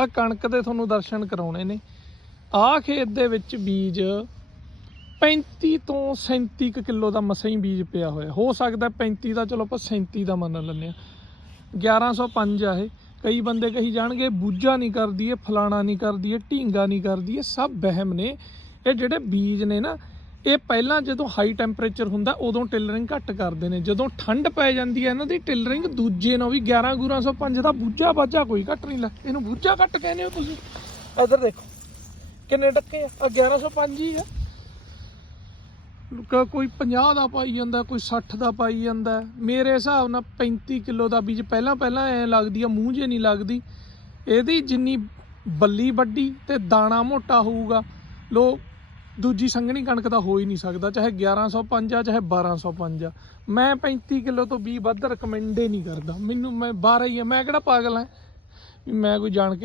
ਆ ਕਣਕ ਦੇ ਤੁਹਾਨੂੰ ਦਰਸ਼ਨ ਕਰਾਉਣੇ ਨੇ। ਆ ਖੇਤ ਦੇ ਵਿੱਚ ਬੀਜ 35 ਤੋਂ 37 ਕੁ ਕਿਲੋ ਦਾ ਮਸਾਂ ਹੀ ਬੀਜ ਪਿਆ ਹੋਇਆ। ਹੋ ਸਕਦਾ 35 ਦਾ, ਚਲੋ ਆਪਾਂ 37 ਦਾ ਮੰਨ ਲੈਂਦੇ ਆ 1105 ਆ ਇਹ। ਕਈ ਬੰਦੇ ਕਹੀ ਜਾਣਗੇ, ਬੂਝਾ ਨਹੀਂ ਕਰਦੀ ਇਹ, ਫਲਾਣਾ ਨਹੀਂ ਕਰਦੀ ਇਹ, ਢੀਂਗਾ ਨਹੀਂ ਕਰਦੀ ਇਹ, ਸਭ ਵਹਿਮ ਨੇ। ਇਹ ਜਿਹੜੇ ਬੀਜ ਨੇ ਨਾ ਇਹ ਪਹਿਲਾਂ ਜਦੋਂ ਹਾਈ ਟੈਂਪਰੇਚਰ ਹੁੰਦਾ, ਉਦੋਂ ਟਿਲਰਿੰਗ ਘੱਟ ਕਰਦੇ ਨੇ। ਜਦੋਂ ਠੰਡ ਪੈ ਜਾਂਦੀ ਹੈ ਇਹਨਾਂ ਦੀ ਟਿਲਰਿੰਗ ਦੂਜੇ ਨਾਲ ਵੀ 11 1105 ਦਾ ਬੂਝਾ ਬਾਝਾ ਕੋਈ ਘੱਟ ਨਹੀਂ ਲਾ। ਇਹਨੂੰ ਬੂਝਾ ਘੱਟ ਕਹਿੰਦੇ ਹੋ ਤੁਸੀਂ। ਇੱਧਰ ਦੇਖੋ, ਕਿੰਨੇ ਟੱਕੇ ਆ? 1105 ਹੀ ਆ। ਕੋਈ 50 ਦਾ ਪਾਈ ਜਾਂਦਾ, ਕੋਈ 60 ਦਾ ਪਾਈ ਜਾਂਦਾ। ਮੇਰੇ ਹਿਸਾਬ ਨਾਲ 35 ਕਿਲੋ ਦਾ ਬੀਜ ਪਹਿਲਾਂ ਪਹਿਲਾਂ ਐ ਲੱਗਦੀ ਆ, ਮੂੰਹ ਜੇ ਨਹੀਂ ਲੱਗਦੀ। ਇਹਦੀ ਜਿੰਨੀ ਬੱਲੀ ਵੱਡੀ ਤੇ ਦਾਣਾ ਮੋਟਾ ਹੋਊਗਾ, ਲੋ ਦੂਜੀ ਸੰਘਣੀ ਕਣਕ ਦਾ ਹੋ ਹੀ ਨਹੀਂ ਸਕਦਾ, ਚਾਹੇ 1105 ਆ, ਚਾਹੇ 1205 ਆ। ਮੈਂ 35 ਕਿਲੋ ਤੋਂ 20 ਵੱਧ ਰეკਮੈਂਡ ਹੀ ਨਹੀਂ ਕਰਦਾ। ਮੈਨੂੰ ਮੈਂ 12 ਹੀ ਆ, ਮੈਂ ਕਿਹੜਾ ਪਾਗਲ ਆ? ਵੀ ਮੈਂ ਕੋਈ ਜਾਣ ਕੇ